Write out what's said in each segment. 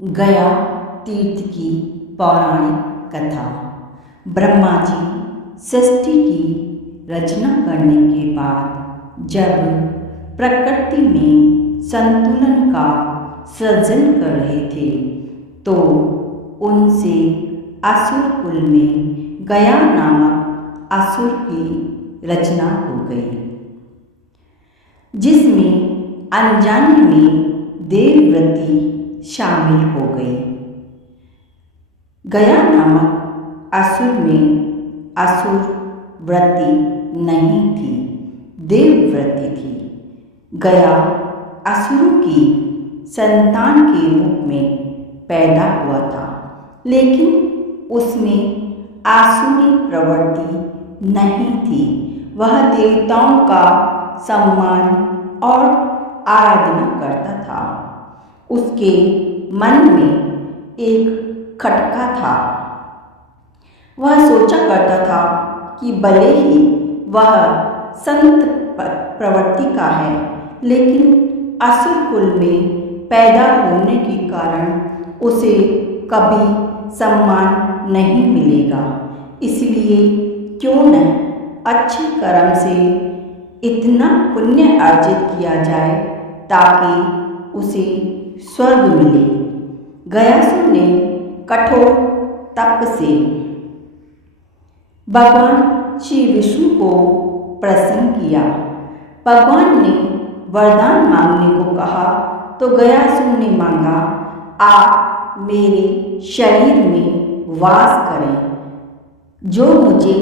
गया तीर्थ की पौराणिक कथा। ब्रह्मा जी सृष्टि की रचना करने के बाद जब प्रकृति में संतुलन का सृजन कर रहे थे तो उनसे असुर कुल में गया नामक असुर की रचना हो गई, जिसमें अनजाने में देवव्रति शामिल हो गई। गया नामक असुर में असुर व्रति नहीं थी, देवव्रति थी। गया असुरों की संतान के रूप में पैदा हुआ था, लेकिन उसमें आसुरी प्रवृत्ति नहीं थी। वह देवताओं का सम्मान और आराधना करता था। उसके मन में एक खटका था। वह सोचा करता था कि भले ही वह संत प्रवृत्ति का है, लेकिन असुर कुल में पैदा होने के कारण उसे कभी सम्मान नहीं मिलेगा। इसलिए क्यों न अच्छे कर्म से इतना पुण्य अर्जित किया जाए ताकि उसे स्वर्ग मिले। गयासुर ने कठोर तप से भगवान श्री विष्णु को प्रसन्न किया। भगवान ने वरदान मांगने को कहा तो गयासुर ने मांगा, आप मेरे शरीर में वास करें। जो मुझे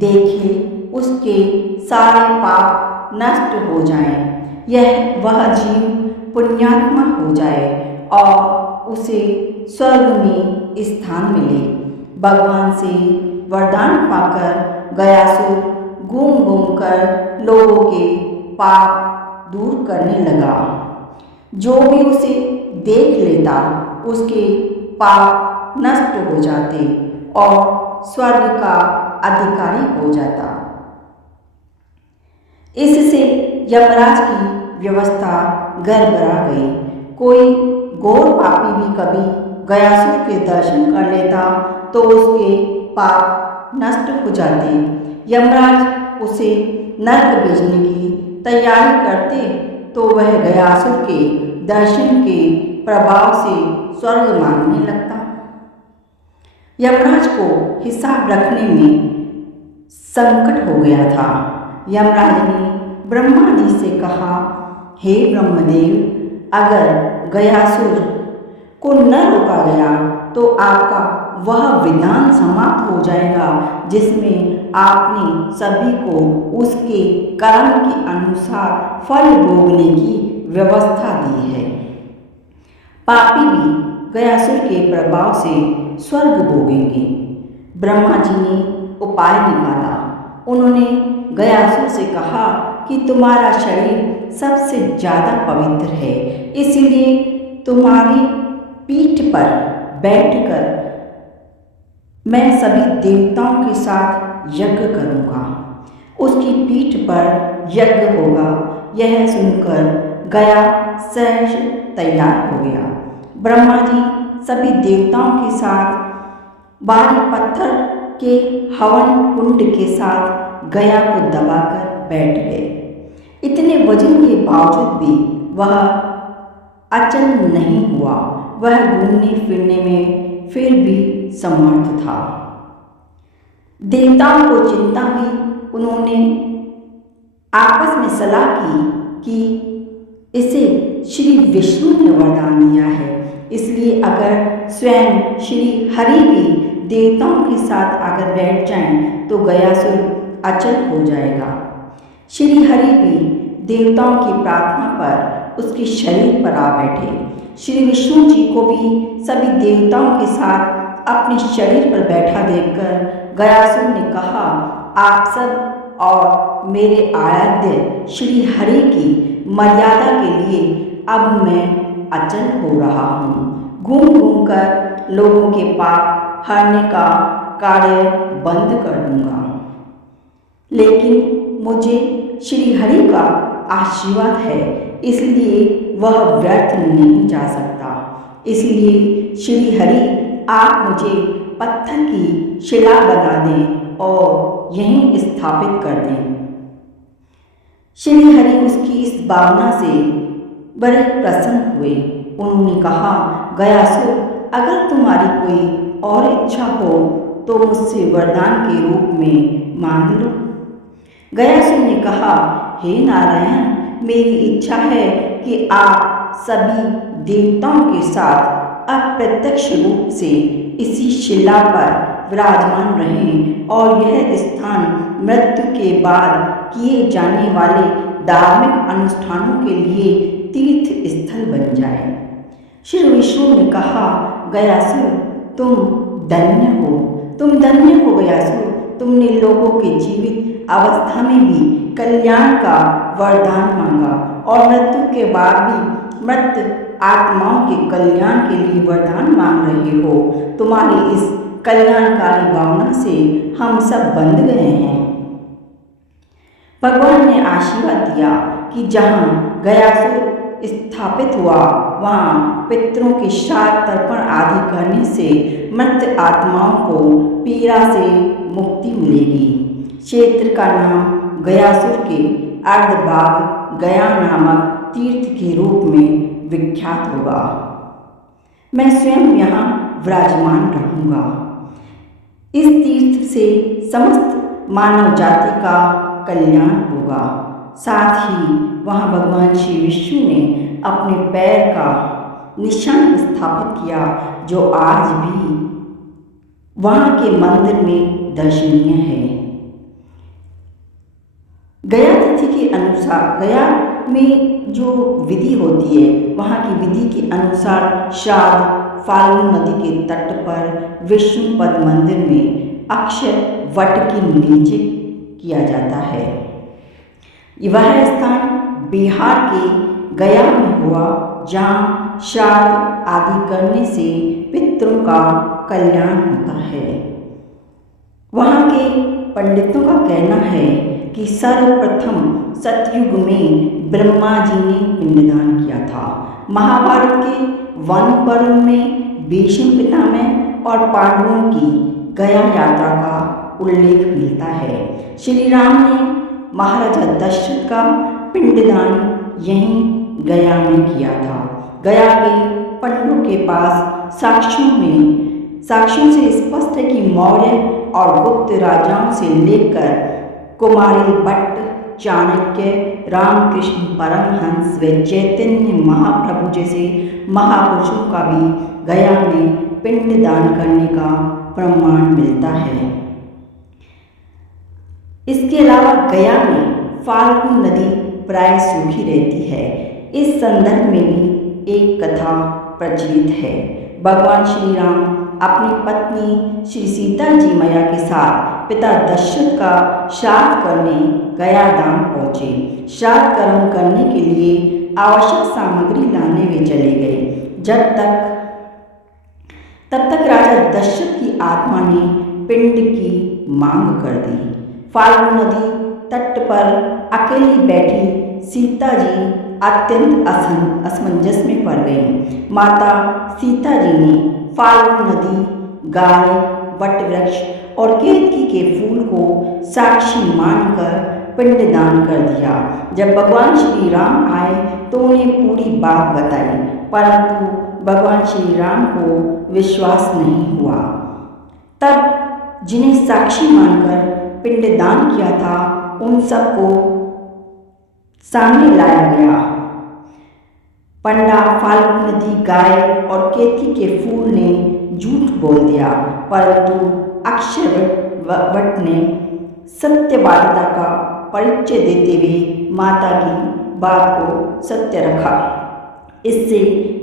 देखे उसके सारे पाप नष्ट हो जाएं। वह जीव पुण्यात्मा हो जाए और उसे स्वर्ग में स्थान मिले। भगवान से वरदान पाकर गयासुर घूम घूम कर लोगों के पाप दूर करने लगा। जो भी उसे देख लेता उसके पाप नष्ट हो जाते और स्वर्ग का अधिकारी हो जाता। इससे यमराज की व्यवस्था गड़बड़ा गई। कोई घोर पापी भी कभी गयासुर के दर्शन कर लेता तो उसके पाप नष्ट हो जाते। यमराज उसे नरक भेजने की तैयारी करते तो वह गयासुर के दर्शन के प्रभाव से स्वर्ग मांगने लगता। यमराज को हिसाब रखने में संकट हो गया था। यमराज ने ब्रह्मा जी से कहा, हे ब्रह्मदेव, अगर गयासुर को न रोका गया तो आपका वह विधान समाप्त हो जाएगा जिसमें आपने सभी को उसके कर्म के अनुसार फल भोगने की व्यवस्था दी है। पापी भी गयासुर के प्रभाव से स्वर्ग भोगेंगे। ब्रह्मा जी ने उपाय निकाला। उन्होंने गयासुर से कहा कि तुम्हारा शरीर सबसे ज़्यादा पवित्र है, इसलिए तुम्हारी पीठ पर बैठकर मैं सभी देवताओं के साथ यज्ञ करूँगा। उसकी पीठ पर यज्ञ होगा। यह सुनकर गया सहज तैयार हो गया। ब्रह्मा जी सभी देवताओं के साथ भारी पत्थर के हवन कुंड के साथ गया को दबाकर बैठ गए। इतने वजन के बावजूद भी वह अचल नहीं हुआ। वह घूमने फिरने में फिर भी समर्थ था। देवताओं को चिंता हुई। उन्होंने आपस में सलाह की कि इसे श्री विष्णु ने वरदान दिया है, इसलिए अगर स्वयं श्री हरि भी देवताओं के साथ अगर बैठ जाएं तो गयासुर अचल हो जाएगा। श्री हरि भी देवताओं की प्रार्थना पर उसके शरीर पर आ बैठे। श्री विष्णु जी को भी सभी देवताओं के साथ अपने शरीर पर बैठा देखकर गयासुर ने कहा, आप सब और मेरे आराध्य श्री हरि की मर्यादा के लिए अब मैं अचल हो रहा हूँ। घूम घूम कर लोगों के पाप हरने का कार्य बंद कर दूंगा, लेकिन मुझे श्री हरि का आशीर्वाद है, इसलिए वह व्यर्थ नहीं जा सकता। इसलिए श्री हरि आप मुझे पत्थर की शिला बना दें और यहीं स्थापित कर दें। श्री हरि उसकी इस भावना से बड़े प्रसन्न हुए। उन्होंने कहा, गयासुर, अगर तुम्हारी कोई और इच्छा हो तो मुझसे वरदान के रूप में मांग लो। गयासुर ने कहा, हे नारायण, मेरी इच्छा है कि आप सभी देवताओं के साथ अप्रत्यक्ष रूप से इसी शिला पर विराजमान रहें और यह स्थान मृत्यु के बाद किए जाने वाले धार्मिक अनुष्ठानों के लिए तीर्थ स्थल बन जाए। श्री विष्णु ने कहा, गयासुर, तुम धन्य हो गयासुर, तुमने लोगों के जीवित अवस्था में भी कल्याण का वरदान मांगा और मृत्यु के बाद भी मृत आत्माओं के कल्याण के लिए वरदान मांग रहे हो। तुम्हारी इस कल्याणकारी भावना से हम सब बंध गए हैं। भगवान ने आशीर्वाद दिया कि जहाँ गयासुर स्थापित हुआ वहाँ पितरों के श्राद्ध तर्पण आदि करने से मृत आत्माओं को पीड़ा से मुक्ति मिलेगी। क्षेत्र का नाम गयासुर के अर्धभाग गया नामक तीर्थ के रूप में विख्यात होगा। मैं स्वयं यहाँ विराजमान रहूँगा। इस तीर्थ से समस्त मानव जाति का कल्याण होगा। साथ ही वहाँ भगवान श्री विष्णु ने अपने पैर का निशान स्थापित किया, जो आज भी वहाँ के मंदिर में दर्शनीय है। गया तिथि के अनुसार गया में जो विधि होती है, वहाँ की विधि के अनुसार श्राद्ध फाल्गुन नदी के तट पर विष्णुपद मंदिर में अक्षय वट के नीचे किया जाता है। वह स्थान बिहार के गया में हुआ, जहाँ श्राद्ध आदि करने से पितरों का कल्याण होता है। वहाँ के पंडितों का कहना है कि सर्वप्रथम सतयुग में ब्रह्मा जी ने पिंडदान किया था। महाभारत के वन पर्व में भीष्म पितामह और पांडवों की गया यात्रा का उल्लेख मिलता है। श्री राम ने महाराजा दशरथ का पिंडदान यहीं गया में किया था। गया के पंडितों के पास साक्ष्यों से स्पष्ट है कि मौर्य और गुप्त राजाओं से लेकर कुमारी भट्ट, चाणक्य, रामकृष्ण परमहंस व चैतन्य महाप्रभु जैसे महापुरुषों का भी गया में पिंडदान करने का प्रमाण मिलता है। इसके अलावा गया में फाल्गुन नदी प्राय सूखी रहती है। इस संदर्भ में भी एक कथा प्रचलित है। भगवान श्री राम अपनी पत्नी श्री सीता जी मैया के साथ पिता दशरथ का श्राद्ध करने गया धाम पहुँचे। श्राद्ध कर्म करने के लिए आवश्यक सामग्री लाने वे चले गए। तब तक राजा दशरथ की आत्मा ने पिंड की मांग कर दी। फाल्गुन नदी तट पर अकेली बैठी सीता जी अत्यंत असमंजस में पड़ गई। माता सीता जी ने फाल्गुन नदी, गाय, वट वृक्ष और केतकी के फूल को साक्षी मानकर पिंडदान कर दिया। जब भगवान श्री राम आए तो उन्हें पूरी बात बताई, परंतु भगवान श्री राम को विश्वास नहीं हुआ। तब जिन्हें साक्षी मानकर पिंडदान किया था उन सबको सामने लाया गया। पंडा फाल्गुन नदी, गाय और केतकी के फूल ने झूठ बोल दिया, परंतु अक्षय वट ने सत्यवादिता का परिचय देते हुए माता की बात को सत्य रखा। इससे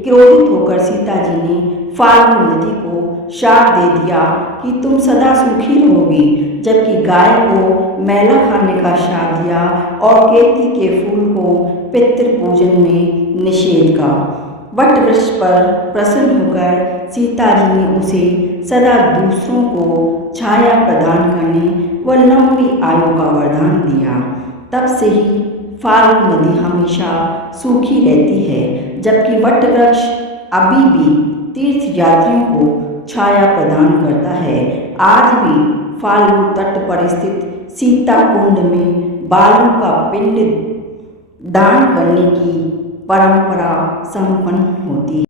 क्रोधित होकर सीता जी ने फाल्गुन नदी को श्राप दे दिया कि तुम सदा सुखी रहोगी, जबकि गाय को मैला खाने का श्राप दिया और केतकी के फूल को पितृ पूजन में निषेध का। वट वृक्ष पर प्रसन्न होकर सीता जी ने उसे सदा दूसरों को छाया प्रदान करने व लंबी आयु का वरदान दिया। तब से ही फाल्गुन नदी हमेशा सूखी रहती है, जबकि वट वृक्ष अभी भी तीर्थ यात्रियों को छाया प्रदान करता है। आज भी फाल्गु तट पर स्थित सीता कुंड में बालू का पिंड दान करने की परंपरा संपन्न होती है।